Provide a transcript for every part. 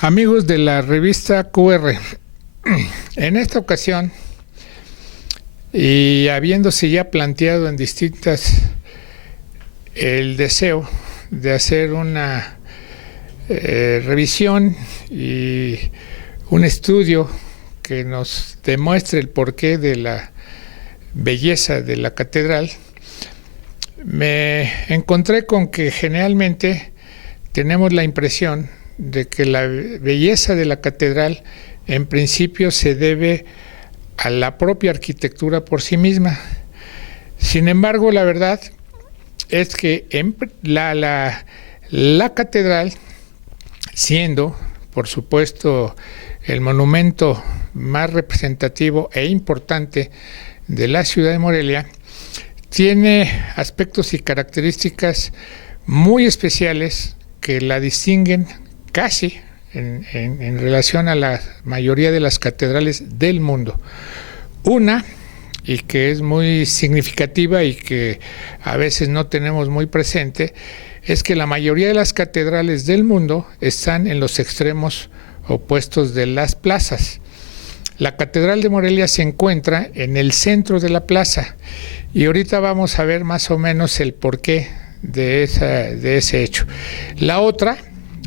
Amigos de la revista QR, en esta ocasión, y habiéndose ya planteado en distintas el deseo de hacer una revisión y un estudio que nos demuestre el porqué de la belleza de la catedral, me encontré con que generalmente tenemos la impresión de que la belleza de la catedral en principio se debe a la propia arquitectura por sí misma. Sin embargo, la verdad es que la catedral, siendo, por supuesto, el monumento más representativo e importante de la ciudad de Morelia, tiene aspectos y características muy especiales que la distinguen casi en relación a la mayoría de las catedrales del mundo. Una, y que es muy significativa y que a veces no tenemos muy presente, es que la mayoría de las catedrales del mundo están en los extremos opuestos de las plazas. La Catedral de Morelia se encuentra en el centro de la plaza y ahorita vamos a ver más o menos el porqué de ese hecho. La otra,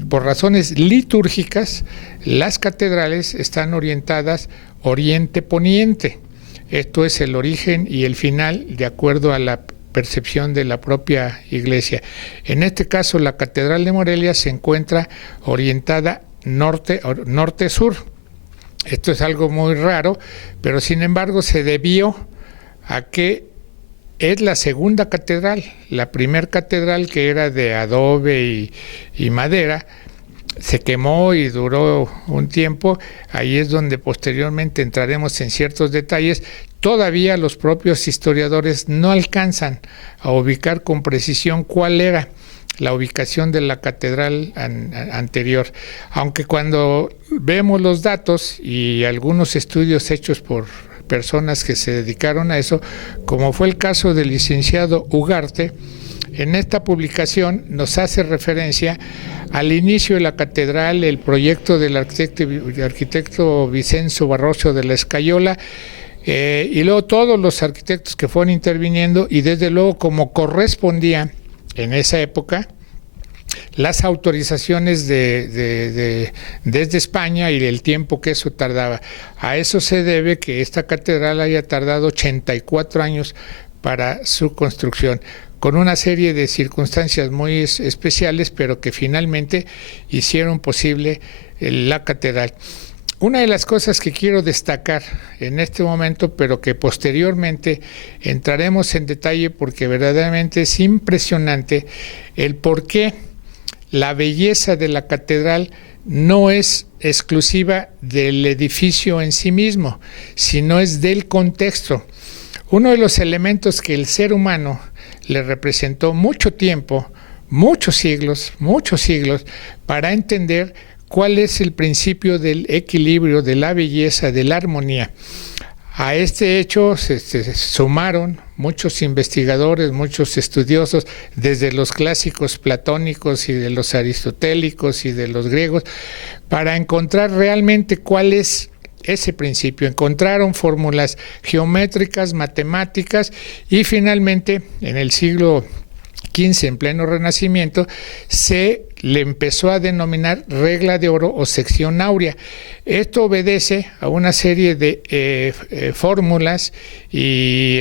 por razones litúrgicas, las catedrales están orientadas oriente-poniente. Esto es el origen y el final de acuerdo a la percepción de la propia iglesia. En este caso, la Catedral de Morelia se encuentra orientada norte-sur. Esto es algo muy raro, pero sin embargo se debió a que es la segunda catedral. La primera catedral, que era de adobe y madera, se quemó y duró un tiempo. Ahí es donde posteriormente entraremos en ciertos detalles. Todavía los propios historiadores no alcanzan a ubicar con precisión cuál era la ubicación de la catedral anterior, aunque cuando vemos los datos y algunos estudios hechos por personas que se dedicaron a eso, como fue el caso del licenciado Ugarte, en esta publicación nos hace referencia al inicio de la catedral, el proyecto del arquitecto Vicenzo Barroso de la Escayola, y luego todos los arquitectos que fueron interviniendo, y desde luego como correspondía en esa época las autorizaciones desde España y el tiempo que eso tardaba. A eso se debe que esta catedral haya tardado 84 años para su construcción, con una serie de circunstancias muy especiales, pero que finalmente hicieron posible la catedral. Una de las cosas que quiero destacar en este momento, pero que posteriormente entraremos en detalle porque verdaderamente es impresionante el por qué la belleza de la catedral no es exclusiva del edificio en sí mismo, sino es del contexto. Uno de los elementos que el ser humano le representó mucho tiempo, muchos siglos, para entender cuál es el principio del equilibrio, de la belleza, de la armonía. A este hecho se sumaron muchos investigadores, muchos estudiosos, desde los clásicos platónicos y de los aristotélicos y de los griegos, para encontrar realmente cuál es ese principio. Encontraron fórmulas geométricas, matemáticas, y finalmente en el siglo XV, en pleno Renacimiento, se le empezó a denominar regla de oro o sección áurea. Esto obedece a una serie de fórmulas y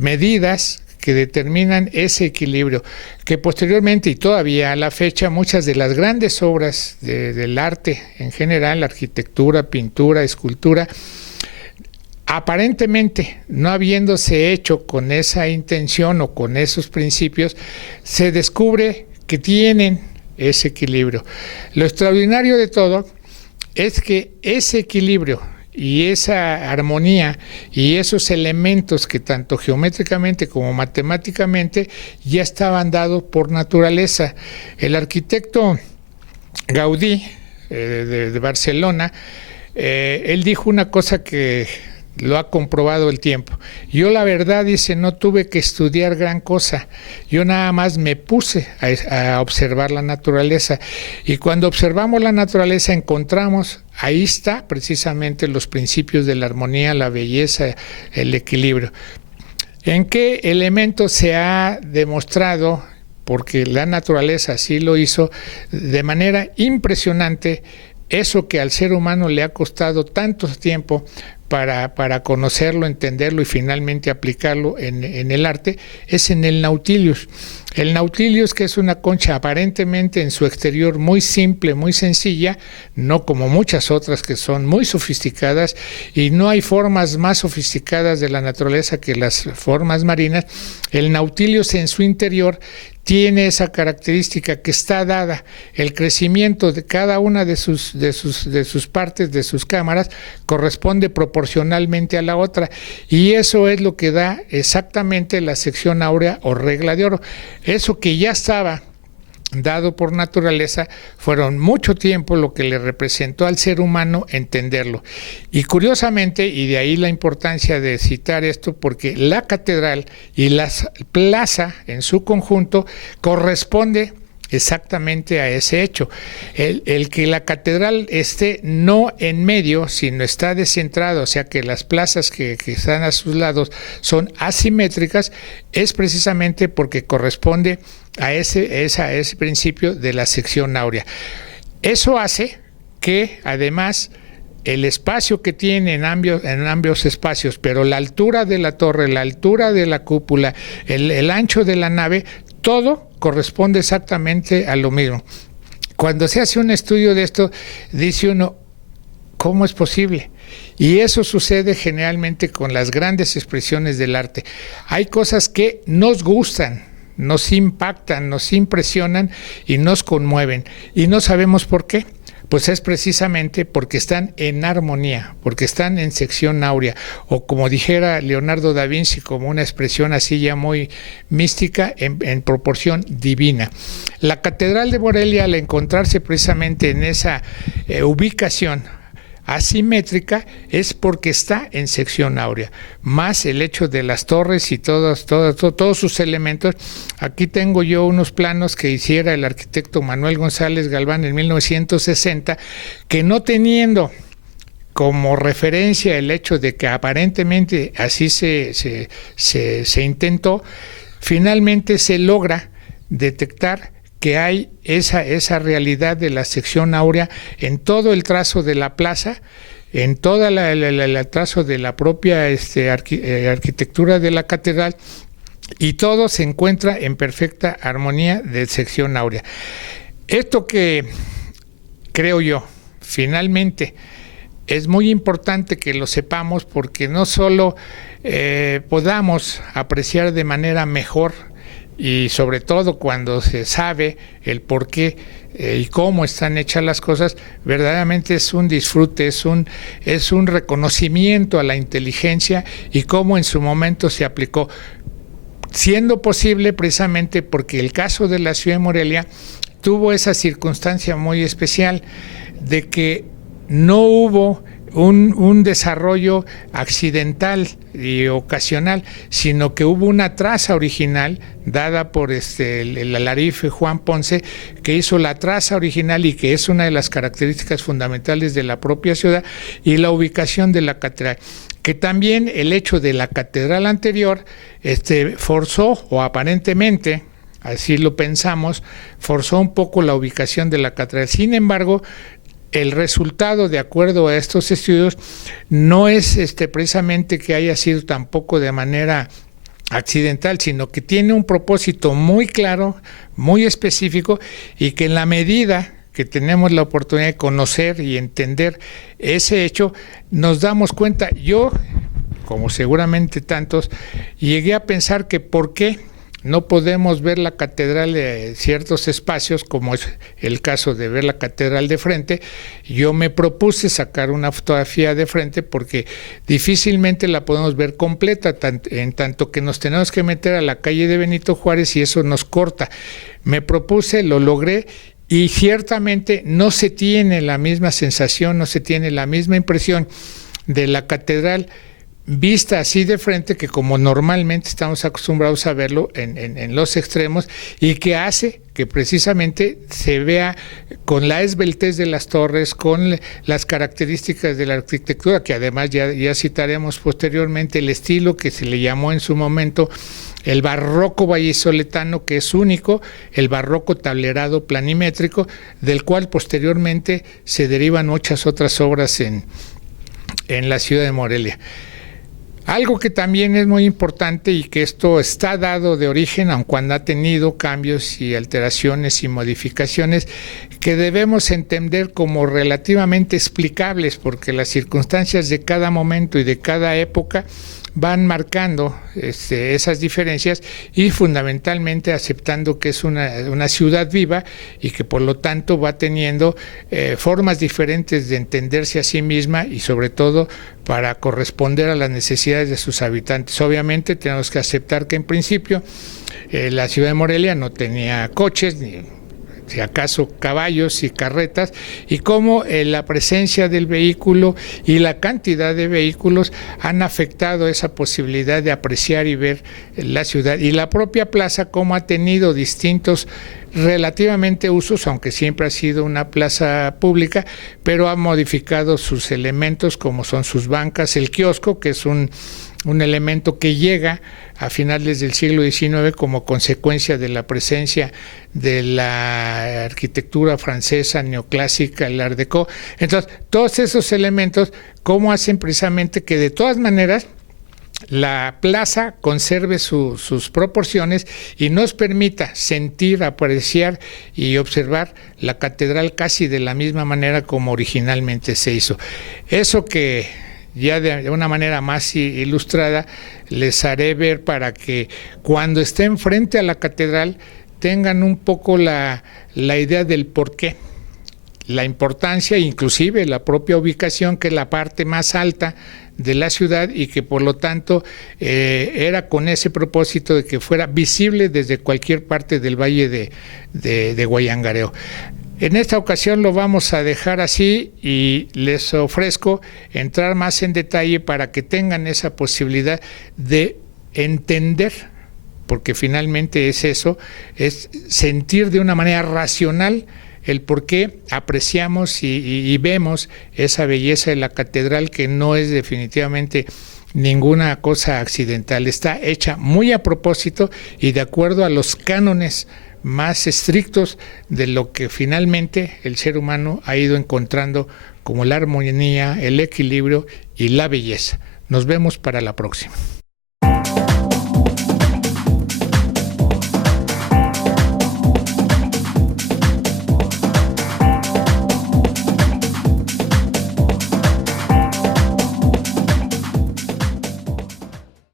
medidas que determinan ese equilibrio, que posteriormente y todavía a la fecha muchas de las grandes obras del arte en general, arquitectura, pintura, escultura, aparentemente no habiéndose hecho con esa intención o con esos principios, se descubre que tienen ese equilibrio. Lo extraordinario de todo es que ese equilibrio y esa armonía y esos elementos que tanto geométricamente como matemáticamente ya estaban dados por naturaleza. El arquitecto Gaudí de Barcelona, él dijo una cosa que lo ha comprobado el tiempo. Yo la verdad, dice, no tuve que estudiar gran cosa, yo nada más me puse a observar la naturaleza, y cuando observamos la naturaleza encontramos, ahí está precisamente los principios de la armonía, la belleza, el equilibrio. ¿En qué elemento se ha demostrado? Porque la naturaleza así lo hizo de manera impresionante, eso que al ser humano le ha costado tanto tiempo para conocerlo, entenderlo y finalmente aplicarlo en el arte, es en el Nautilus. El Nautilus, que es una concha aparentemente en su exterior muy simple, muy sencilla, no como muchas otras que son muy sofisticadas, y no hay formas más sofisticadas de la naturaleza que las formas marinas. El Nautilus en su interior tiene esa característica que está dada, el crecimiento de cada una de sus partes, de sus cámaras, corresponde proporcionalmente a la otra, y eso es lo que da exactamente la sección áurea o regla de oro. Eso que ya estaba dado por naturaleza, fueron mucho tiempo lo que le representó al ser humano entenderlo. Y curiosamente, y de ahí la importancia de citar esto, porque la catedral y la plaza en su conjunto corresponde exactamente a ese hecho. El que la catedral esté no en medio, sino está descentrado, o sea que las plazas que están a sus lados son asimétricas, es precisamente porque corresponde a ese principio de la sección áurea. Eso hace que además el espacio que tiene en ambos espacios, pero la altura de la torre, la altura de la cúpula, el ancho de la nave, todo corresponde exactamente a lo mismo. Cuando se hace un estudio de esto, dice uno, ¿cómo es posible? Y eso sucede generalmente con las grandes expresiones del arte. Hay cosas que nos gustan, nos impactan, nos impresionan y nos conmueven, y no sabemos por qué. Pues es precisamente porque están en armonía, porque están en sección áurea, o como dijera Leonardo da Vinci, como una expresión así ya muy mística, en proporción divina. La Catedral de Morelia, al encontrarse precisamente en esa ubicación asimétrica, es porque está en sección áurea, más el hecho de las torres y todos sus elementos. Aquí tengo yo unos planos que hiciera el arquitecto Manuel González Galván en 1960, que no teniendo como referencia el hecho de que aparentemente así se intentó, finalmente se logra detectar que hay esa realidad de la sección áurea en todo el trazo de la plaza, en todo el trazo de la propia arquitectura de la catedral, y todo se encuentra en perfecta armonía de sección áurea. Esto que creo yo, finalmente, es muy importante que lo sepamos, porque no solo podamos apreciar de manera mejor, y sobre todo cuando se sabe el por qué y cómo están hechas las cosas, verdaderamente es un disfrute, es un reconocimiento a la inteligencia y cómo en su momento se aplicó, siendo posible precisamente porque el caso de la ciudad de Morelia tuvo esa circunstancia muy especial de que no hubo un desarrollo accidental y ocasional, sino que hubo una traza original dada por el alarife Juan Ponce, que hizo la traza original y que es una de las características fundamentales de la propia ciudad, y la ubicación de la catedral, que también el hecho de la catedral anterior forzó, o aparentemente así lo pensamos, forzó un poco la ubicación de la catedral. Sin embargo, el resultado, de acuerdo a estos estudios, no es precisamente que haya sido tampoco de manera accidental, sino que tiene un propósito muy claro, muy específico, y que en la medida que tenemos la oportunidad de conocer y entender ese hecho, nos damos cuenta. Yo, como seguramente tantos, llegué a pensar que por qué no podemos ver la catedral de ciertos espacios, como es el caso de ver la catedral de frente. Yo me propuse sacar una fotografía de frente porque difícilmente la podemos ver completa, en tanto que nos tenemos que meter a la calle de Benito Juárez y eso nos corta. Me propuse, lo logré, y ciertamente no se tiene la misma sensación, no se tiene la misma impresión de la catedral vista así de frente, que como normalmente estamos acostumbrados a verlo en los extremos, y que hace que precisamente se vea con la esbeltez de las torres, con las características de la arquitectura, que además ya citaremos posteriormente, el estilo que se le llamó en su momento el barroco vallisoletano, que es único, el barroco tablerado planimétrico, del cual posteriormente se derivan muchas otras obras en la ciudad de Morelia. Algo que también es muy importante, y que esto está dado de origen, aun cuando ha tenido cambios y alteraciones y modificaciones, que debemos entender como relativamente explicables, porque las circunstancias de cada momento y de cada época van marcando esas diferencias, y fundamentalmente aceptando que es una ciudad viva y que por lo tanto va teniendo formas diferentes de entenderse a sí misma, y sobre todo para corresponder a las necesidades de sus habitantes. Obviamente tenemos que aceptar que en principio la ciudad de Morelia no tenía coches, ni si acaso caballos y carretas, y cómo la presencia del vehículo y la cantidad de vehículos han afectado esa posibilidad de apreciar y ver la ciudad, y la propia plaza cómo ha tenido distintos relativamente usos, aunque siempre ha sido una plaza pública, pero ha modificado sus elementos, como son sus bancas, el kiosco, que es un elemento que llega a finales del siglo XIX como consecuencia de la presencia de la arquitectura francesa neoclásica, el Art Deco. Entonces, todos esos elementos, cómo hacen precisamente que de todas maneras la plaza conserve sus proporciones y nos permita sentir, apreciar y observar la catedral casi de la misma manera como originalmente se hizo. Eso que ya de una manera más ilustrada les haré ver, para que cuando estén frente a la catedral tengan un poco la idea del porqué, la importancia, inclusive la propia ubicación, que es la parte más alta de la ciudad, y que por lo tanto era con ese propósito de que fuera visible desde cualquier parte del valle de Guayangareo. En esta ocasión lo vamos a dejar así, y les ofrezco entrar más en detalle para que tengan esa posibilidad de entender, porque finalmente es eso, es sentir de una manera racional el por qué apreciamos y vemos esa belleza de la catedral, que no es definitivamente ninguna cosa accidental, está hecha muy a propósito y de acuerdo a los cánones más estrictos de lo que finalmente el ser humano ha ido encontrando como la armonía, el equilibrio y la belleza. Nos vemos para la próxima.